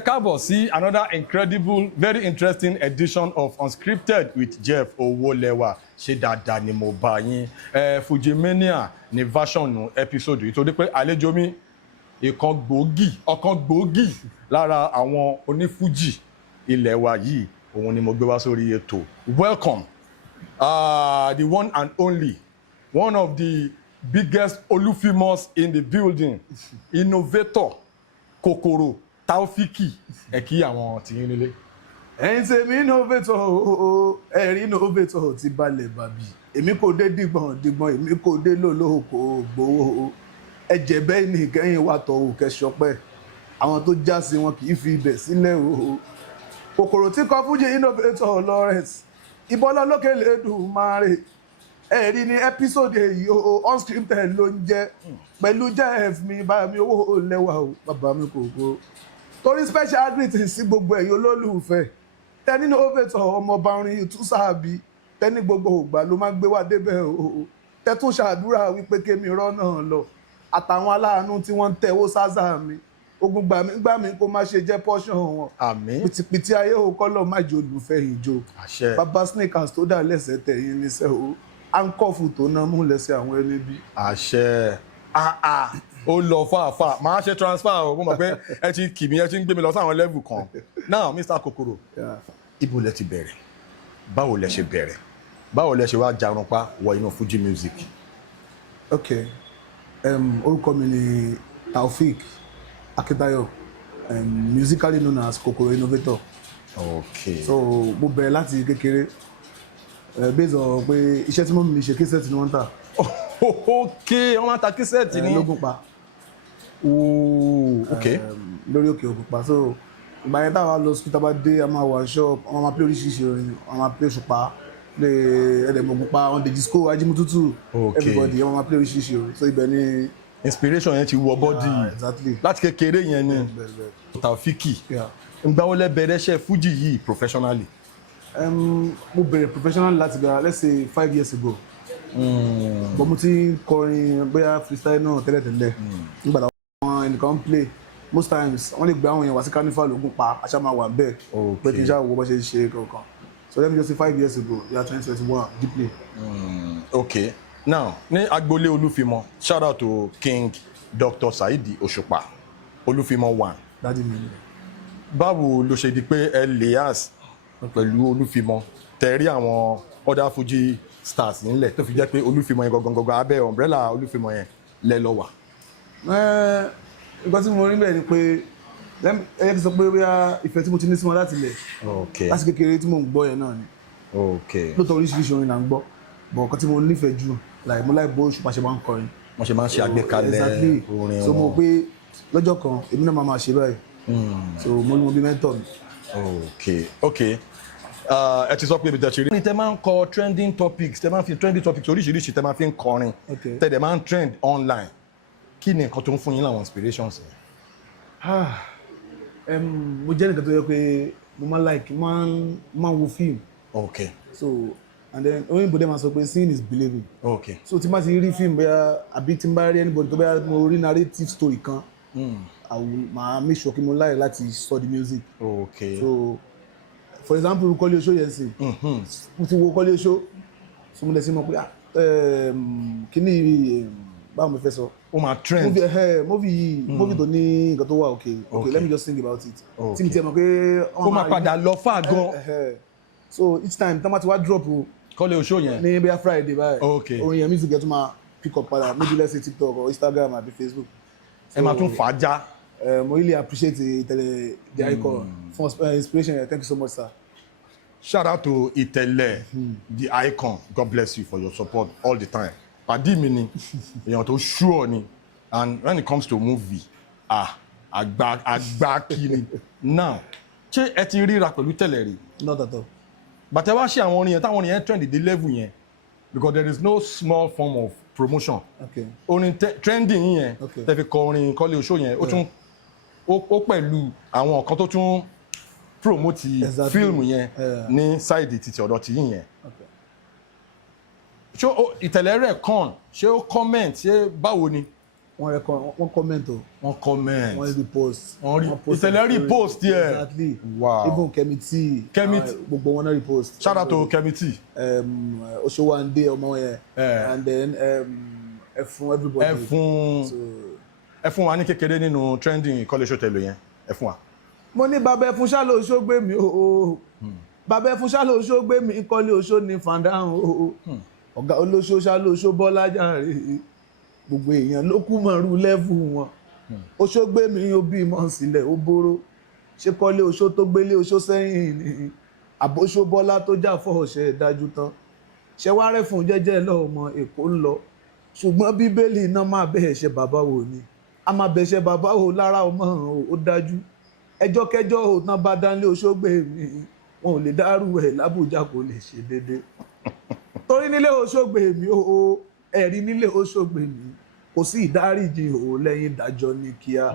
Káàbọ̀ sí another incredible, very interesting edition of Unscripted with Jeff Owolewa. Ṣé dáadáa ni mo bá yín? Fuji Mania ni version episode yìí tó dé pé àlejò mi ọ̀kan gbòógì lára àwọn onífújì ilẹ̀ wa yìí òun ni mo gbé wá sórí ètò. Welcome, the one and only, one of the biggest Olufimos in the building, innovator, KOKORO. Taofiki ẹ kí àwọn tí yín nílé. Ẹ̀yin tèmi innovator ẹ̀rí innovator ti balẹ̀ bàbí. Èmi kò dé dìgbọ̀n èmi kò dé lólóòkó gbowó. Ẹ̀jẹ̀ bẹ́ẹ̀ ni kẹ́yìn wà tọ̀ òkè ṣọpẹ́. Àwọn tó já sí wọn kì í fi ibẹ̀ sílẹ̀ o. Kòkòrò tí kọ fújì innovator Lawrence. Ìbọ́lá lókè lẹ́dùn máa rè. Ẹ̀rí ni episode èyí o Unscripted ló ń jẹ́. Pẹ̀lú Jeff mi bá mi Owolewa o bàbá mi Kòkòrò. Torí special greeting sí gbogbo ẹ̀yin olólùfẹ́ tẹ́ni innovator ọmọọba orin ìtú sáàbí tẹ́ni gbogbo ògbà ló máa gbé wá débẹ̀ o tẹ́tún ṣàdúrà wípé kémi rọ́nà lọ àtàwọn aláàánú tí wọ́n ń tẹ̀wó sáza mi ogun gbà mí kó má ṣe jẹ́ portion wọn àmín pìtìpìtì ayé o kọ́lọ̀ má jẹ́ olùfẹ́ ìjó àṣẹ bàbá sneakers tó dà lẹ́sẹ̀ tẹ̀yìn níṣẹ́ o ankọ́fù tó ná mú lẹ́sẹ̀ àwọn ẹni bí. àṣẹ ó lọ fàáfàá máa ṣe transfer o mo mọ̀ pé ẹ ti kì mí ẹ ti ń gbé mi lọ sáwọn level kan. Now Mr. Kokoro, ibo lẹ ti bẹ̀rẹ̀, báwo lẹ ṣe bẹ̀rẹ̀, báwo lẹ ṣe wá jarunpa wọ inú Fuji music. Okay, orúkọ mi ni Taofik Akitayo, musically known as KOKORO Innovator. Okay. So mo bẹ̀rẹ̀ láti kékeré based on pé iṣẹ́ tí mo mi ṣe késẹ́ẹ̀tì ni wọ́n ń tà. Okay, wọ́n máa ta késẹ́ẹ̀tì ní Lógúnpa. Okay. Lórí òkè Ògùnpa. So ìgbà yẹn táwa lọ sí tábà dé a máa wà shop àwọn máa play oríṣiríṣi orin àwọn máa play Òṣùpá play Ẹ̀dẹ̀mọ̀gùnpa on the disco Ajímútútù everybody àwọn máa play oríṣiríṣi orin. So ibẹ̀ ni inspiration yẹn ti wọ body exactly láti kékeré yẹn ni Taofiki. Ǹgbà wo lẹ bẹ̀rẹ̀ iṣẹ́ Fuji yìí professionally? Mo bẹ̀rẹ̀ professionally láti gba let's say 5 years ago. But mo ti kọrin bóyá freestyle náà tẹ́lẹ̀tẹ́lẹ̀ nígbà táwọn ẹnìkan play most times wọ́n lè gbé àwọn èèyàn wá sí carnival Ògùnpa àṣà máa wà bẹ́ẹ̀ pé kí n ṣáà wo bó ṣe ṣe kankan. So let me just say 5 years ago, yeah, 2021 deeply. Okay, now ní agboolé Olúfimọ, shout out to King Dr. Saidi Òṣùpá Olúfimọ 1. Daddy mi. Báwo ló ṣe di pé ẹ liaise pẹ̀lú Olúfimọ tẹ̀rí àwọn other Fuji stars nílẹ̀ tó fi jẹ́ pé Olúfimọ yẹn gangan abẹ́ umbrella Olúfimọ yẹn lẹ lọ wà? Nǹkan tí mo rí bẹ́ẹ̀ ni pé ẹ yẹ kí n sọ pé bóyá ìfẹ́ tí mo ti ní sí wọn láti ilẹ̀ láti kékeré tí mò ń gbọ́ yẹn náà ni. Lóòótọ́ oríṣiríṣi orin là ń gbọ́ bọ̀ nǹkan tí mo nífẹ̀ẹ́ jù mo láì bó Òṣùpá ṣe máa ń kọrin. Wọ́n ṣe máa ń ṣe àgbékalẹ̀ orin wọn. So mo pé lọ́jọ́ kan èmi náà máa ṣe báyìí. So mo ní mo bí mentor mi. Okay. Ẹ ti sọ pé ibi tẹ́ ṣe rí. Tẹ́ máa ń kọ trending topics, tẹ́ máa ń fi trending topics oríṣiríṣi tẹ́ máa fi ń kọrin, tẹ́ dẹ̀ máa ń trend online. Kí ni nǹkan tó ń fún yín láwọn inspirations yẹn? Mo jẹ́ nǹkan tó yẹ pé mo máa wo film. Okay. So and then òyìnbó dẹ̀ máa sọ pé seeing is believing. Okay. So tí n bá ti rí film bóyá àbí tí n bá rí anybody tó bóyá mo rí narrative story kan, màá make sure kí mo láyè láti study music. Okay. So for example Koleoso yẹn sìn mo ti wo Koleoso so mo lè sí mọ̀ pé kí ni báwo mo fẹ́ sọ ó máa trend movie tó ní nǹkan tó wà okay let me just think about it tí mi ti mọ̀ pé ó máa padà lọ fà gan. So each time tí wọ́n ti wá drop Koleoso yẹn ní bóyá Friday báyìí orin yẹn music yẹn tún máa pick up padà maybe let's say TikTok or Instagram àbí Facebook. Ẹ máa tún fà á já. Mo really appreciate Itele the icon for inspiration. Thank you so much, sir. Shout out to Itele the icon. God bless you for your support all the time. Pàdí mi ni èèyàn tó sure ni, and when it comes to movie àgbà kiri. Now ṣé ẹ ti ríra pẹ̀lú tẹ́lẹ̀ rí? Not at all. But ẹ wá ṣe àwọn orin yẹn táwọn orin yẹn trend dé level yẹn because there is no small form of promotion. Orin trending yẹn tẹ́ fi kọ orin Koleoso yẹn ó tún ó pẹ̀lú àwọn nǹkan tó tún promote fíìmù yẹn ní side títí ọ̀dọ̀ tí yín yẹn. Ṣé Ìtẹ̀lẹ̀ rẹ̀ kàn ṣé ó comment ṣé báwo ni? wọ́n comment o. Wọ́n comment. Wọ́n repost. Itele repost here. Exactly. Wow. Even Kemiti. Gbogbo wọn náà repost. Shout out to Kemiti. Oṣowande ọmọ yẹn. And then Ẹfun everybody. Ẹfun wa ní kékeré nínú trending Koleoso tẹ̀lé yẹn. Ẹfun wa. Mo ní bàbá Ẹfun ṣá ló ṣó gbé mi o. Bàbá Ẹfun ṣá ló ṣó gbé mi Koleoso ní fàndá o. Ọ̀gá olóṣó ṣá ló ṣó Bọ́lá jàre. Gbogbo èèyàn ló kú mọ̀rú lẹ́fù wọn. Oṣó gbé mi ó bímọ sílẹ̀ ó bóró. Ṣé Koleoso tó gbélé oṣó sẹ́yìn ni? Àbóṣó Bọ́lá tó jà fọ́ọ̀ṣẹ́ dájú tán. Ṣé wá rẹ̀ fún jẹ́jẹ́ lọ́mọ Èkó ń lọ. Ṣùgbọ́n Bíbélì náà máa bẹ̀ ẹ̀ṣẹ̀ bàbá wò ni. A máa bẹ̀ṣẹ̀ bàbá wò lára ọmọ ó dájú. Ẹjọ́ kẹjọ́ ò tán bá dánlé oṣó gbé mi. Wọn ò lè dárú ẹ̀ l'Ábùjá kò lè ṣe déédéé. Torí nílé oṣó gbé mi o. Ẹ̀rí nílé Òṣogbo mi kò sí ìdáríjì ò lẹ́yìn ìdájọ́ ní kíá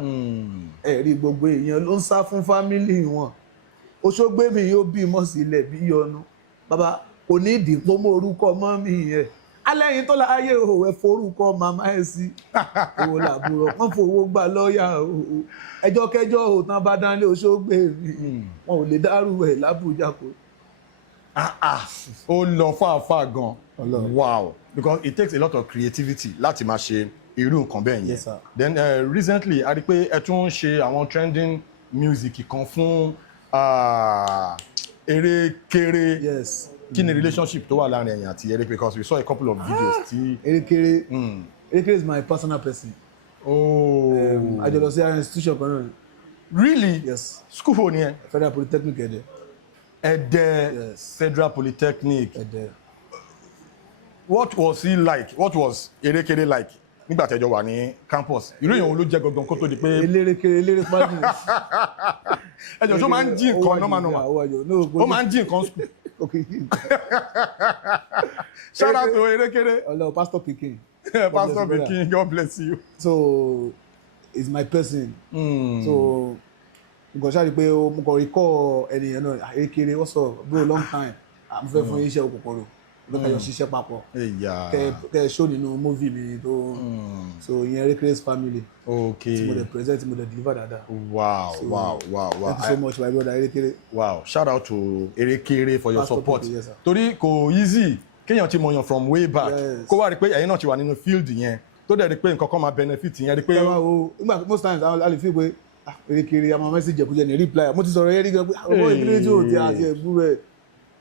ẹ̀rí gbogbo èèyàn ló ń sá fún fámílì wọn Òṣogbo mi yóò bímọ sílẹ̀ bí yọnu bàbá kò ní ìdìpọ̀ mọ́ orúkọ mọ́ mi yẹn alẹ́yìn tó láyé o ẹ̀ forúkọ màmá ẹ̀ sí owó làbúrò wọ́n fowó gbà lọ́ọ̀yà o ẹjọ́ kẹjọ́ ò tán bá dánlé Òṣogbo mi wọn ò lè dárú ẹ̀ l'Ábùjá kò. Ó lọ fáfá gan. Wow. Because it takes a lot of creativity láti máa ṣe irú nǹkan bẹ́ẹ̀ yẹn. Yes, sir. Then recently a rí pé ẹ tún ṣe àwọn trending music kan fún Erekere. Yes. Kí ni relationship tó wà láàrin ẹ̀yin àti Erekere because we saw a couple of videos tí. Erekere is my personal person. Oh. I just say our institution kan náà. Really? Yes. School wo ni ẹ? Federal Polytechnic Ẹdẹ. Ẹdẹ. Yes. Federal Polytechnic. Ẹdẹ. What was he like? What was Erekere like? Nígbà tẹ́jọ wà ní campus. Irú èèyàn wo ló jẹ́ gangan kó tó di pé. Eléré pàdé. Ẹjọ́ tó máa ń jí nǹkan normal. Ó máa ń jí nǹkan school. Okay. Shout out to Erekere. Hello, Pastor Pikin. Pastor Pikin, God bless you. So, he's my person. So, nǹkan ṣáà rí pé mo kàn recall ẹnìyẹn náà Erekere what's up bro long time. Mo fẹ́ fún iṣẹ́ òkòkòrò. Lọ́kàn yọ ṣiṣẹ́ papọ̀. Kẹ́ show nínú movie mi tó. So, ìyẹn Erekere's family. Okay. Tí mo dẹ̀ present, tí mo dẹ̀ deliver dáadáa. Wow. Thank you so much my brother Erekere. Wow. Shout out to Erekere for your support. Yes, sir. Torí kò easy kéèyàn ti mọ̀yàn from way back. Kó wá rí pé ẹ̀yin náà ti wà nínú field yẹn. Tó dẹ̀ rí pé nǹkan kan máa benefit yẹn rí pé. Most times I feel pé Erekere àmọ́ message ẹ̀kú jẹ́ ní reply. Mo ti sọ̀rọ̀ yẹn rí gan pé àwọn ìdílé tí ò ti àti ẹ̀gbú rẹ̀.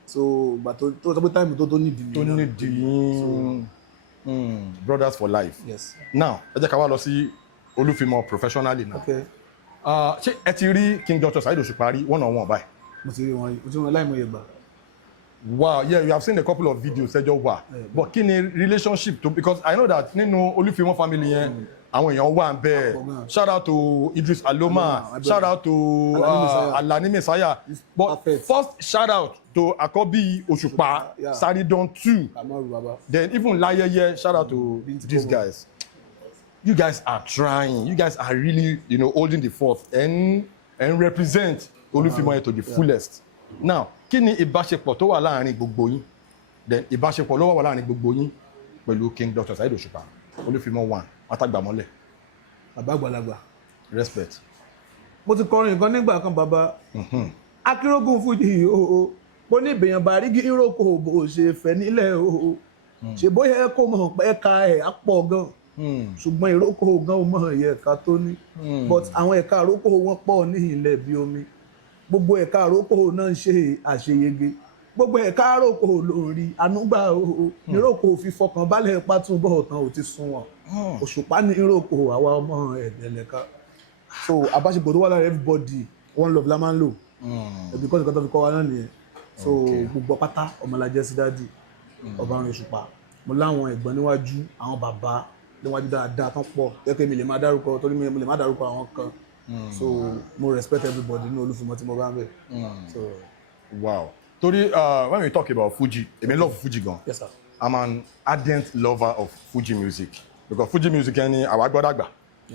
So gbà tó sọ pé time tó nídìí mi. Tó nídìí brothers for life. Yes. Now ẹ jẹ́ ká wá lọ sí Olúfimọ professionally now. Okay. Ṣé ẹ ti rí King Dr. Saheed Òṣùpá rí one on one báyìí? Mo ti rí wọn láìmọye gbà. Wow, yeah, you have seen a couple of videos ẹjọ́ wà. But kí ni relationship to because I know that nínú Olúfimọ family yẹn àwọn èèyàn wà ń bẹ́ẹ̀. Shout out to Idris Aloma, shout out to Alani Messiah. But first shout out to Akobi Òṣùpá, Saridon 2. Then even Layeye, shout out to these guys. You guys are trying. You guys are really, holding the fort and represent Olúfimọ to the fullest. Now, kí ni ìbáṣepọ̀ tó wà láàrin gbogbo yín? Then ìbáṣepọ̀ ló wà láàrin gbogbo yín pẹ̀lú King Dr. Saheed Òṣùpá, Olúfimọ 1, Àtàgbàmọ́lẹ̀. Bàbá àgbàlagbà. Respect. Mo ti kọrin nǹkan nígbà kan bàbá. Akírógún Fújì o. Mo ní ìbèyàn bàrígì ìrókò bò ṣe fẹ́ nílẹ̀ o. Ṣé bóyá ẹ kó mọ̀ pé ẹ̀ka ẹ̀ á pọ̀ gan. Ṣùgbọ́n ìrókò gan ò mọ̀ ẹ̀yẹ ẹ̀ka tó ní. But àwọn ẹ̀ka ìrókò wọn pọ̀ ní ilẹ̀ bí omi. Gbogbo ẹ̀ka ìrókò náà ń ṣe àṣeyege. Gbogbo ẹ̀ka ìrókò lórí ànúgbà o. Ìrókò fífọkàn balẹ̀ pátúbọ̀ tán ò ti sún wọn. Òṣùpá ní ìrókò àwa ọmọ ẹ̀dẹ̀lẹ̀ka. So àbáṣepọ̀ tó wà lára everybody one love la máa ń lò. Because nǹkan tó fi kọ́ wa náà nìyẹn. So gbogbo pátá ọmọlàjẹ́ sí dádì ọba àwọn Òṣùpá. Mo láwọn ẹ̀gbọ́n níwájú àwọn bàbá níwájú dáadáa tán pọ̀. Kẹ́kẹ́ mi lè má dárúkọ torí mi lè má dárúkọ àwọn kan. So mo respect everybody ní Olúfimọ tí mo bá ń bẹ̀. So wow. Torí when we talk about Fuji, èmi love Fuji gan. Yes, sir. I'm an ardent lover of Fuji music because Fuji music ẹni àwa gbọ́dọ̀ àgbà.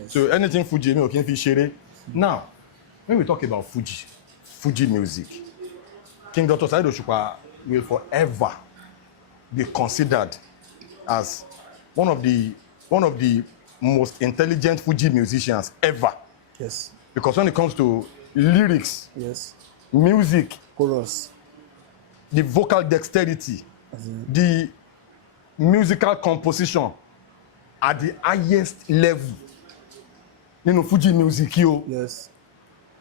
So anything Fuji mi ò kí n fi ṣeré. Now when we talk about Fuji music, King Dr. Saheed Òṣùpá will forever be considered as one of the most intelligent Fuji musicians ever. Yes. Because when it comes to lyrics, Yes. music, Chorus. the vocal dexterity, the musical composition at the highest level nínú Fuji music yìí. Yes.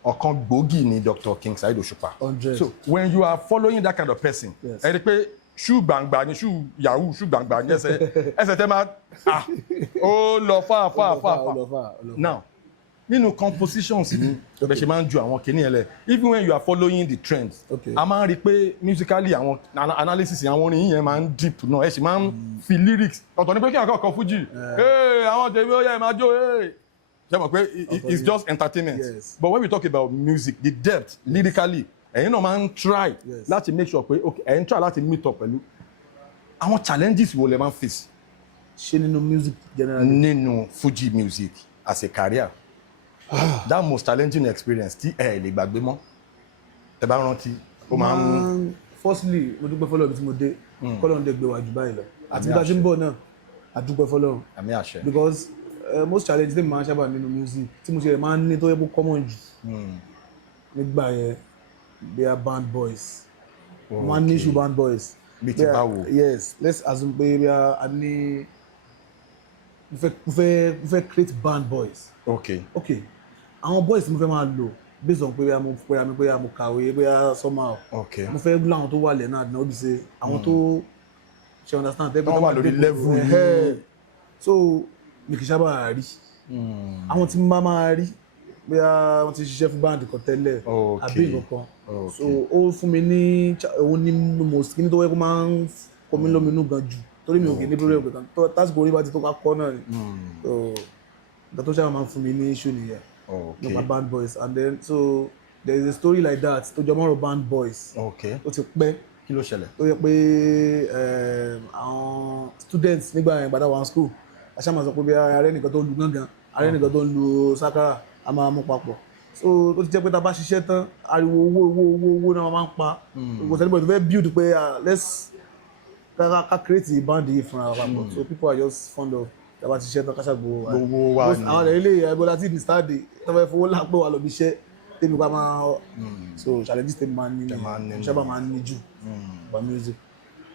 Ọ̀kan gbòógì ni Dr. King Saheed Òṣùpá. 100. So when you are following that kind of person, Yes. ẹ rí pé ṣú gbàngbà ni ṣú yahoo ṣú gbàngbà ni ẹsẹ̀ tẹ́ máa ó lọ fà. Now nínú compositions ni bẹ́ẹ̀ ṣe máa ń ju àwọn kìíní ẹ̀ lẹ̀, even when you are following the trends, a máa ń rí pé musically àwọn analysis àwọn orin yẹn máa ń deep náà ẹ sì máa ń fi lyrics ọ̀tọ̀ ní pé kí àwọn kọ̀ọ̀kan Fuji àwọn tèmi ó yẹ máa jó ṣe mọ̀ pé it's just entertainment. Yes. But when we talk about music, the depth lyrically ẹ̀yin náà máa ń try láti make sure pé okay ẹ̀yin try láti meet up pẹ̀lú àwọn challenges wo lẹ máa ń face. Ṣé nínú music generally? Nínú Fuji music as a career. That most challenging experience tí ẹ lè gbàgbé mọ́ ẹ bá rántí ó máa ń. Firstly mo dúpẹ́ fọlọ́run tí mo dé kọ́lọ́run dé gbé wa jù báyìí lọ àti bí a ṣe ń bọ̀ náà a dúpẹ́ fọlọ́run. Àmì àṣẹ. Because most challenge tí mo máa ń sábà nínú music tí mo ṣe máa ń ní tó yẹ kó common jù nígbà yẹn they are band boys. Máa ń ní issue band boys. Bí ti báwo. Yes, let's assume pé bí a ní mo fẹ́ create band boys. Okay. Àwọn boys mo fẹ́ máa lò based on pé mo kàwé bóyá somehow. Okay. Mo fẹ́ gbọ́ àwọn tó wà lẹ́nà àdínà ó bí ṣe àwọn tó ṣe understand. Wọ́n wà lórí level yìí. So mi kì í sábà rí. Àwọn tí mo máa rí bóyá wọ́n ti ṣiṣẹ́ fún báńdì kan tẹ́lẹ̀ àbí nǹkan. So ó fún mi ní òun ní most kí ní tó wẹ́ kó máa ń kọ mí lóminú gan jù torí mi ò kì í ní problem kankan tásìkò orí bá ti tó ká kọ́ náà ni. Nǹkan tó ṣáà máa ń fún mi ní issue nìyẹn. Nípa band boys and then so there is a story like that tó jọ mọ́rọ̀ band boys. Ó ti pẹ́. Kí ló ṣẹlẹ̀? Tó yẹ pé àwọn students nígbà yẹn gbàdá one school aṣá máa sọ pé bí ààrẹ nìkan tó ń lu gángan ààrẹ nìkan tó ń lu sákàrà a máa mú papọ̀. So tó ti jẹ́ pé tá a bá ṣiṣẹ́ tán ariwo owó náà máa ń pa. Kò sẹ́ni bọ̀ tó fẹ́ build pé let's create a band yìí fúnra wa papọ̀. So people are just fond of tá a bá ṣiṣẹ́ tán káṣá gbowó wa. Àwọn ẹ̀rẹ́ ilé ẹ̀bọ́lá tí ní stáàdì tó fẹ́ fowó lápẹ́ wà lọ́bi iṣẹ́ tèmi pa máa so challenges tèmi máa ń ní sábà máa ń ní jù about music.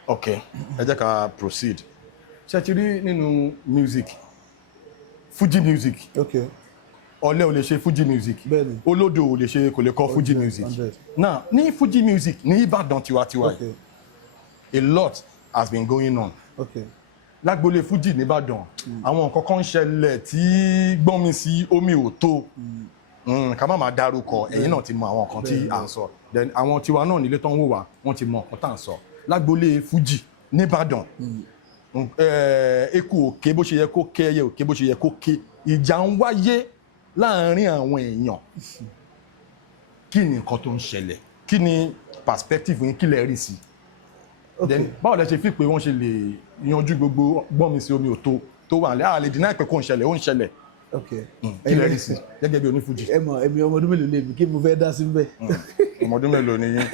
Okay, ẹ jẹ́ ká proceed. Ṣé ti rí nínú music Fuji music ọ̀lẹ ò lè ṣe Fuji music olódo ò lè ṣe kò lè kọ Fuji music. Now ní Fuji music ní Ìbàdàn tiwantiwa a lot has been going on. Lágbolé Fuji ní Ìbàdàn àwọn nǹkan kan ń ṣẹlẹ̀ tí gbọ́n mi sí omi ò tó ká má máa dárúkọ ẹ̀yin náà ti mọ àwọn nǹkan tí à ń sọ then àwọn tiwa náà nílé tó ń wò wá wọ́n ti mọ nǹkan tá à ń sọ lágbolé Fuji ní Ìbàdàn eku òkè bó ṣe yẹ kó ké ẹyẹ òkè bó ṣe yẹ kó ké ìjà ń wáyé láàárín àwọn èèyàn kí ni nǹkan tó ń ṣẹlẹ̀ kí ni perspective yín kí lẹ rí sí then báwo lẹ ṣe fi pé wọ́n ṣe lè yanjú gbogbo gbọ́n mi sí omi òtó tó wà lẹ́yìn àlè dínà ìpẹ́ kó ń ṣẹlẹ̀ ó ń ṣẹlẹ̀ kí lẹ rí sí gẹ́gẹ́ bí onífújì. ẹ mọ̀ èmi ọmọdún mélòó lèmi kí mo fẹ́ dá sí mbẹ́. ọmọdún mélòó ni yín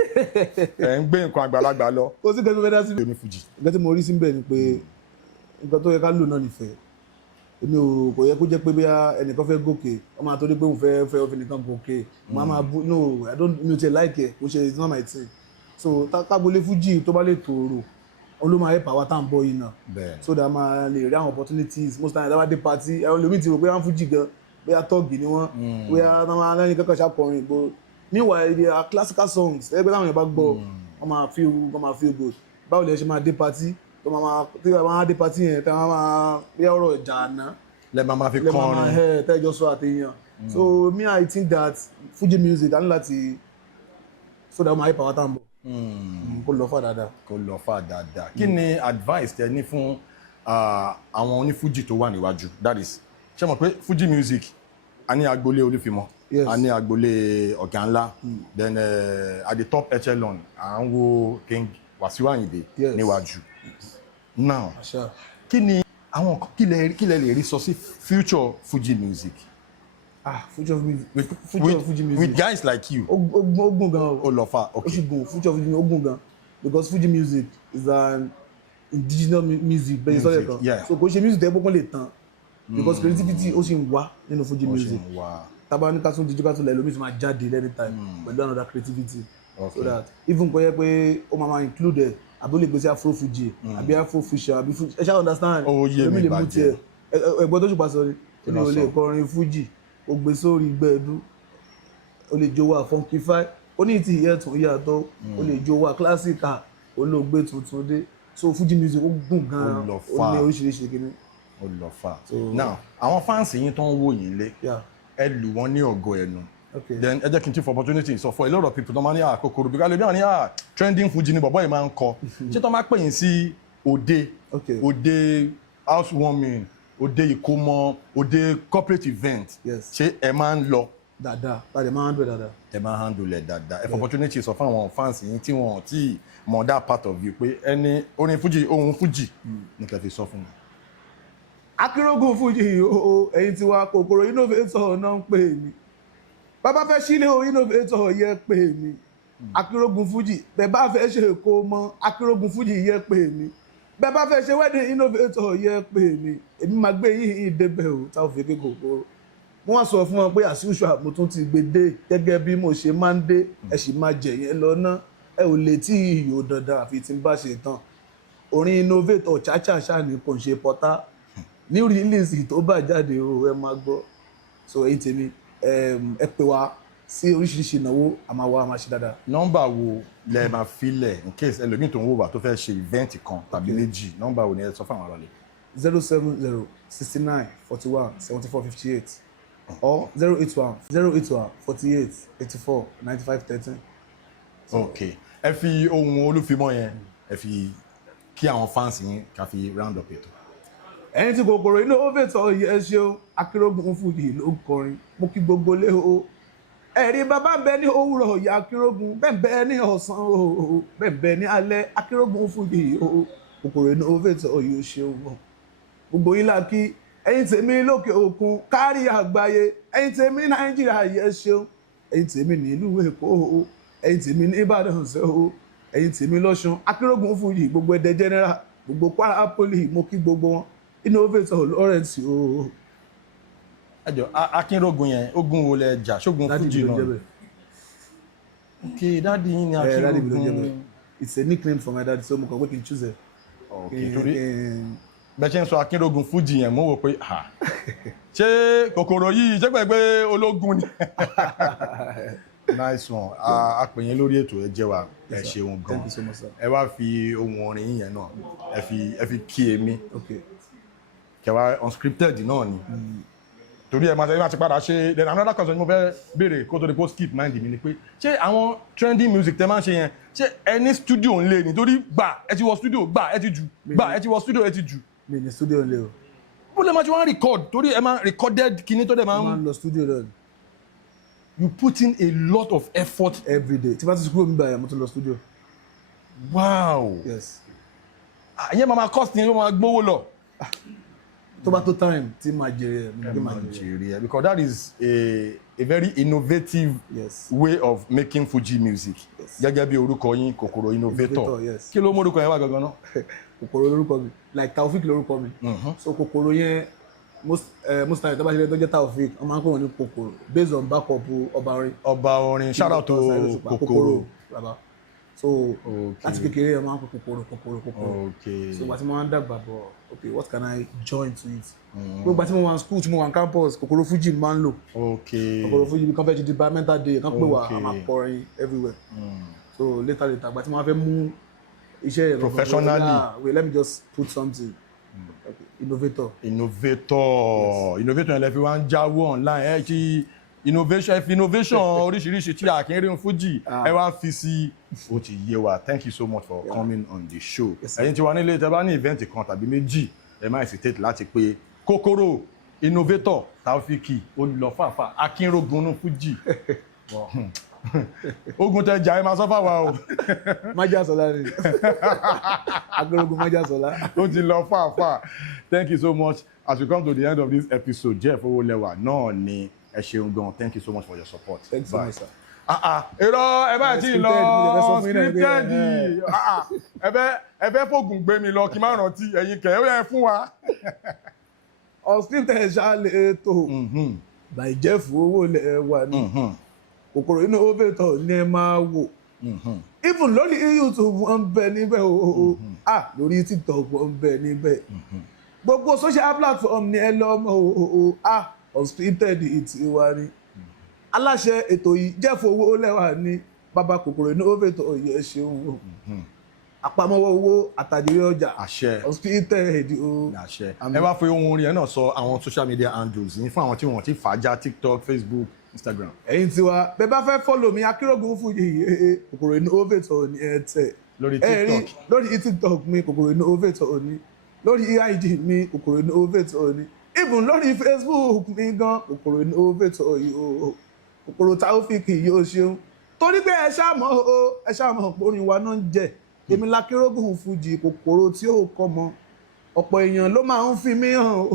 ẹ ń gbé nǹkan àgbàlagbà lọ. kò sí nǹkan tí mo fẹ́ dá sí mbẹ́. onífújì. nǹkan tí mo rí sí mbẹ́ ni pé nǹkan tó yẹ ká lò náà nífẹ̀ẹ́ èmi ò kò yẹ kó jẹ́ pé bí ẹnìkan fẹ́ gòkè ọmọ àtọ́rí pé òun fẹ́ òfin nìkan gòkè máa bú no I don't mi ò tiẹ̀ like ẹ̀ kò ṣe it's not my thing so kágbolé Fuji tó bá lè tòrò olóma ẹ̀ pàwọ́ tá à ń bọ̀ yìí náà so that máa lè rí àwọn opportunities most times dábàá dé party ẹ̀rọ lómi ti rò pé wọ́n Fuji gan bóyá tọ́ọ̀gì ni wọ́n bóyá táwọn lẹ́yìn kankan ṣàkọrin ìgbò meanwhile the classical songs ẹgbẹ́ táwọn yẹn bá gbọ́ wọ́n máa feel good báwo lè ṣe máa dé party tó máa dé party yẹn tẹ́ máa bí ọ̀rọ̀ ìjà àná lẹ́ máa fi kọrin tẹ́jọ́ sọ àtẹ̀yàn so me I think that Fuji music àní láti so that máa yí pàwọ́ tá à ń bọ̀ kó lọ fà dáadáa. Kí ni advice tẹ ní fún àwọn onífújì tó wà níwájú that is ṣé mọ̀ pé Fuji music a ní agboolé Olúfimọ a ní agboolé Ọ̀gá Ńlá then at the top echelon à ń wo King Wasiu Ayinde níwájú now kí ni àwọn kí lẹ lè rí sọ sí future Fuji music. Future music with guys like you. Ogun gan. Olofa, okay. Oshigun, future Fuji music ogun gan because Fuji music is an indigenous music. Yeah. So kò ṣe music tẹ́ gbọ́n lè tán because creativity ó sì ń wá nínú Fuji music tábà ní ká tún dijú ká tún lẹ̀ lómi tí máa jáde anytime pẹ̀lú another creativity so that even kò yẹ pé ó máa include àbí ó lè gbèsè afro Fuji àbí afro fusion àbí Fuji ẹ ṣáà understand lómi lè mú tiẹ̀ ẹ̀gbọ́n tó ṣùpá sọ ni ó lè kọrin Fuji ó gbé sórí gbẹ̀dú ó lè jó wá funkify ó ní ti ìyẹ̀tún ìyàtọ̀ ó lè jó wá classical ó lè gbé tuntun dé so Fuji music ó gùn gan-an ó ní oríṣiríṣi kíní. ó lọ fà now àwọn fans yín tó ń wò yín lé ẹ lù wọ́n ní ọ̀gọ̀ ẹnu then ẹ jẹ́ kí n chief opportunity so for a lot of people tó máa ní KOKORO bí kálí bí wọ́n ní trending Fuji ni bọ̀bọ́ yìí máa ń kọ ṣé tó máa pè yín sí òde housewarming òde ìkómọ òde corporate event ṣé ẹ máa ń lọ. Dáadáa báyìí máa ń handle dáadáa. ẹ máa ń handle ẹ̀ dáadáa ẹ for opportunity sọ fún àwọn fans yín tí wọn ti mọ̀ that part of you pé ẹni orin Fuji ohun Fuji ní kẹ́ fi sọ fún mi. Akínrógun Fuji o ẹ̀yin tí wá KOKORO innovator náà ń pè mí bàbá fẹ́ sílé o innovator yẹ pè mí Akínrógun Fuji bẹ́ẹ̀ bá fẹ́ ṣe kó mọ́ Akínrógun Fuji yẹ pè mí bẹ́ẹ̀ bá fẹ́ ṣe wedding innovator yẹ pè mí èmi máa gbé yín débẹ̀ o táwọn fi ké KOKORO wọ́n wá sọ fún wọn pé as usual mo tún ti gbé dé gẹ́gẹ́ bí mo ṣe máa ń dé ẹ sì máa jẹ yẹn lọ ná ẹ ò lè tí ìyò dandan àfi tí n bá ṣe tán orin innovator chacha ṣáà ní kò ń ṣe pọ́tá new release tó bá jáde o ẹ máa gbọ́ so ẹ̀yin tèmi ẹ pè wá sí oríṣiríṣi ìnáwó àmà wa máa ṣe dáadáa. nọ́mbà wo lẹ máa filẹ̀ in case ẹlòmíì tó ń wò wá tó fẹ́ ṣe event kan tàbí méjì nọ́mbà wo ni ẹ sọ fún àwọn ará lè. 070 69 41 74 58 or 081 48 84 95 13. ok ẹ fi ohun olúfimọ́ yẹn ẹ fi kí àwọn fans yín ká fi round up ètò. ẹni tí KOKORO innovator yẹ ṣeun Akínrógun Fuji ló ń kọrin mo kí gbogbo lé o ẹ̀rí bàbá ń bẹ ní òwúrọ̀ ìyá Akínrógun bẹ́ẹ̀ bẹ́ẹ̀ ní ọ̀sán o bẹ́ẹ̀ bẹ́ẹ̀ ní alẹ́ Akínrógun Fuji o KOKORO innovator yẹ ṣeun gbogbo yín la kí ẹ̀yin tèmi lókè òkun kárí àgbáyé ẹ̀yin tèmi Nàìjíríà yẹ ṣeun ẹ̀yin tèmi nílùú Èkó o ẹ̀yin tèmi ní Ìbàdàn ṣe o ẹ̀yin tèmi lọ́ṣun Akínrógun Fuji gbogbo Ẹdẹ general gbogbo Kwara poli mo kí gbogbo wọn innovator Lawrence o. ẹjọ Akínrógun yẹn ogun wo lẹ jà ṣógun Fuji náà ok dadi yín ni Akínrógun. it's a nickname for my dad so mo kàn pé kí n choose ẹ. ok torí bẹ́ẹ̀ ṣe ń sọ Akínrógun Fuji yẹn mo wò pé ṣé KOKORO yìí ṣé gbẹ̀gbẹ́ ológun ni. nice one a pè yín lórí ètò ẹ jẹ́ wa ẹ ṣeun gan ẹ wá fi ohun orin yẹn náà ẹ fi kí èmi kẹwàá Unscripted náà ni torí ẹ máa ti padà ṣe then another question mo fẹ́ béèrè kó tó di post skip mind mi ni pé ṣé àwọn trending music tẹ máa ń ṣe yẹn ṣé ẹ ní studio ń lé nítorí gbà ẹ ti wọ studio gbà ẹ ti jù gbà ẹ ti wọ studio ẹ ti jù. mi ní studio ń lé o. bó lè máa ti wá record torí ẹ máa recorded kíní tó dẹ̀ máa ń. mo máa ń lọ studio lọ. you put in a lot of effort. every day tí bá ti kúrò mi báyìí mo tún lọ studio. wow. yes. ìyẹn máa cost yẹn yóò máa gbówó lọ. tó bá tó time tí máa jèrè ẹ because that is a very innovative way of making Fuji music gẹ́gẹ́ bí orúkọ yín KOKORO innovator kí ló mú orúkọ yẹn wá gangan náà. KOKORO lórúkọ mi like Taofik lórúkọ mi so KOKORO yẹn most time tó bá ṣe tó jẹ́ Taofik wọ́n máa ń pè wọ́n ní KOKORO based on backup ọba orin shout out to KOKORO so láti kékeré ẹ máa ń pè KOKORO so gbàtí mo máa ń dàgbà bọ̀ okay what can I join to it gbogbo gbàtí mo wà school tí mo wà campus KOKORO Fuji máa ń lò KOKORO Fuji bí compare to departmental day kan pè wá àmà kọrin everywhere so later gbàtí mo máa fẹ́ mú iṣẹ́ yẹn professionally wait let me just put something innovator yẹn lẹ fi wá ń jáwọ́ online ẹ ti innovation oríṣiríṣi tí a kì í rí Fuji ẹ wá fi sí ó ti yé wa thank you so much for coming on the show ẹ̀yin tí wà nílé tẹ́ bá ní event kan tàbí méjì ẹ má hesitate láti pé KOKORO innovator Taofiki olùlọ́fàfà Akínrógun Fuji ogun tẹ jà ẹ máa sọ fáwa o. májàsọlá ni Akínrógun májàsọlá. ó ti lọ fàáfàá thank you so much as we come to the end of this episode Jeff Owolewa náà ni ẹ ṣeun gan thank you so much for your support. thanks so much sir. èrò ẹ bá ti lọ Unscripted ẹ fẹ́ fògùn gbé mi lọ kí n má rántí ẹ̀yin kẹ̀ ẹ fún wa. Unscripted ṣáàlẹ̀ ètò by Jeff Owolewa ni Kòkòrò Innovator ní ẹ máa wò even lórí YouTube wọ́n bẹ níbẹ̀ lórí TikTok wọ́n bẹ níbẹ̀ gbogbo social platform ni ẹ lọ mọ̀ Unscripted ìtiwa ni aláṣẹ ètò yìí Jeff Owolewa ni bàbá Kòkòrò Innovator yẹ ṣeun àpamọ́wọ́ owó àtàdéré ọjà Unscripted àṣẹ ẹ wá fi ohun orin ẹ náà sọ àwọn social media handles yín fún àwọn tí wọ́n ti fàájà TikTok, Facebook, Instagram. ẹ̀yin tiwa bẹ́ẹ̀ bá fẹ́ follow mi akérògùn fújì Kòkòrò Innovator ní ẹ tẹ̀ lórí TikTok lórí TikTok mi Kòkòrò Innovator ní lórí IG mi Kòkòrò Innovator ní even lórí Facebook mi gan Kòkòrò Innovator yìí Kòkòrò Taofik yóò ṣeun torí pé ẹ ṣàmọ̀ orin wa náà ń jẹ èmi lákérògùn fújì Kòkòrò tí ó kọ́ mọ́ ọ̀pọ̀ èèyàn ló máa ń fi mí hàn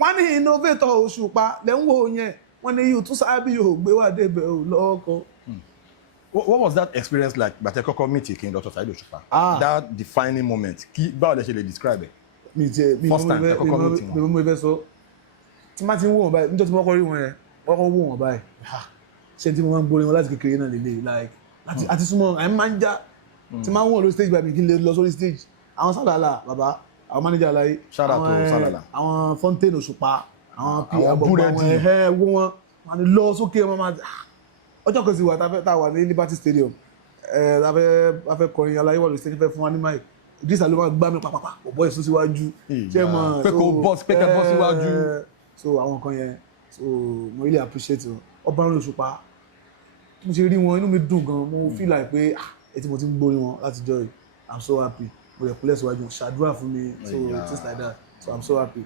wọ́n ní Innovator Òṣùpá lẹ́ ń wò yẹn wọ́n ní yóò tún sábì yóò gbé wá débẹ̀ lọ́kọ̀. What was that experience like gbàtẹ́ kọ́kọ́ meet King Dr. Saheed Òṣùpá that defining moment báwo lẹ ṣe lè describe it first time ẹ kọ́kọ́ meet wọn. mi mo fẹ́ sọ tí má ti ń wò wọn báyìí níjọ́ tí mo kọ́ rí wọn yẹn wọ́n kọ́ wò wọn báyìí ṣé tí mo máa ń gbórin wọn láti kékeré náà lélẹ̀ like àti súnmọ́ àyè máa ń já tí máa ń wọ̀ lórí stage báyìí kí n lè lọ sórí stage àwọn Sálàlà bàbá àwọn manager aláyé àwọn Fontaine Òṣùpá àwọn búrẹ́dì wọn ni lọ sókè wọn máa ọjọ́ kan sì wà tá a wà ní Liberty Stadium a fẹ́ kọrin aláyé wà lórí stage fẹ́ fún wa ní mic Idris ló máa gbá mi pàpàpà ọ̀bọ̀ èso síwájú ṣé mọ̀ pé kò bọ́ síwájú. so àwọn kan yẹn so mo really appreciate ọba orin Òṣùpá mo ṣe rí wọn inú mi dùn gan mo feel like pé etí mo ti ń gbórí wọn láti jọ I'm so happy mo rẹ̀ kúlẹ̀ síwájú ṣàdúrà fún mi so things like that so I'm so happy.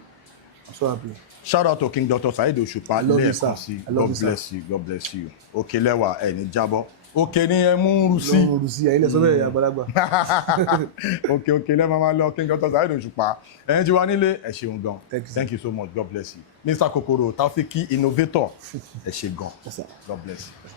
Shout out to King Dr. Saheed Òṣùpá lẹ́ẹ̀kan sí God bless you òkè lẹ́wà ẹ̀ ní jábọ́ òkè ní ẹ mú rú sí lọ́rùn rú sí ẹ̀yìn lẹ́sọ́ bẹ́ẹ̀ àgbàlagbà òkè lẹ́ẹ̀ máa lọ King Dr. Saheed Òṣùpá ẹ̀yin tí wà nílé ẹ ṣeun gan thank you so much God bless you Mr. Kokoro Taofik Innovator ẹ ṣe gan God bless you.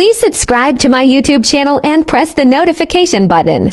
Please subscribe to my YouTube channel and press the notification button.